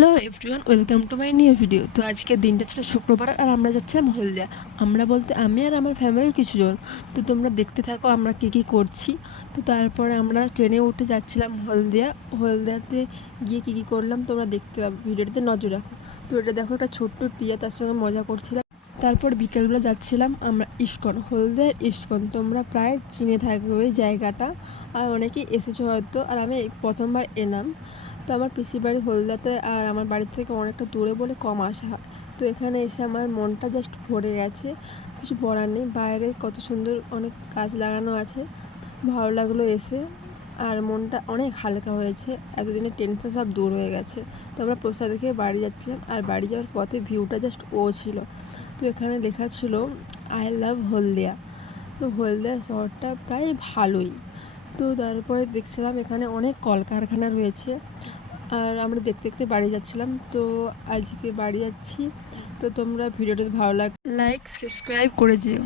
Hello everyone, welcome to my new video. তো আজকের দিনটা ছিল শুক্রবার আর আমরা যাচ্ছিলাম হলদিয়া। আমরা বলতে আমি আর আমার ফ্যামিলির কিছুজন। তো তোমরা দেখতে থাকো আমরা কী করছি। তো তারপরে আমরা ট্রেনে উঠে যাচ্ছিলাম হলদিয়াতে গিয়ে কী করলাম তোমরা দেখতে পাবে, ভিডিওটিতে নজর রাখো। তো এটা দেখো, একটা ছোট্ট টিয়া, তার সঙ্গে মজা করছিলাম। তারপর বিকেলবেলা যাচ্ছিলাম আমরা ইস্কন, হলদিয়ার ইস্কন। তোমরা প্রায় চিনে থাকবে ওই জায়গাটা, আর অনেকেই এসেছো হয়তো, আর আমি প্রথমবার এলাম। তো আমার পিসির বাড়ি হলদিয়াতে, আর আমার বাড়ি থেকে অনেকটা দূরে বলে কম আসা হয়। তো এখানে এসে আমার মনটা জাস্ট ভরে গেছে, কিছু বলার নেই। বাইরে কত সুন্দর অনেক গাছ লাগানো আছে, ভালো লাগলো এসে। আর মনটা অনেক হালকা হয়েছে, এতদিনের টেনশন সব দূর হয়ে গেছে। তো আমরা প্রসাদ খেয়ে বাড়ি যাচ্ছিলাম, আর বাড়ি যাওয়ার পথে ভিউটা জাস্ট ছিল। তো এখানে লেখা ছিল আই লাভ হলদিয়া। তো হলদিয়া শহরটা প্রায় ভালোই। তো তারপরে দেখছিলাম এখানে অনেক কলকারখানা রয়েছে, আর আমরা দেখতে দেখতে বাড়ি যাচ্ছিলাম। তো আজকে বাড়ি যাচ্ছি। তো তোমরা ভিডিওটা ভালো লাইক সাবস্ক্রাইব করে যেও।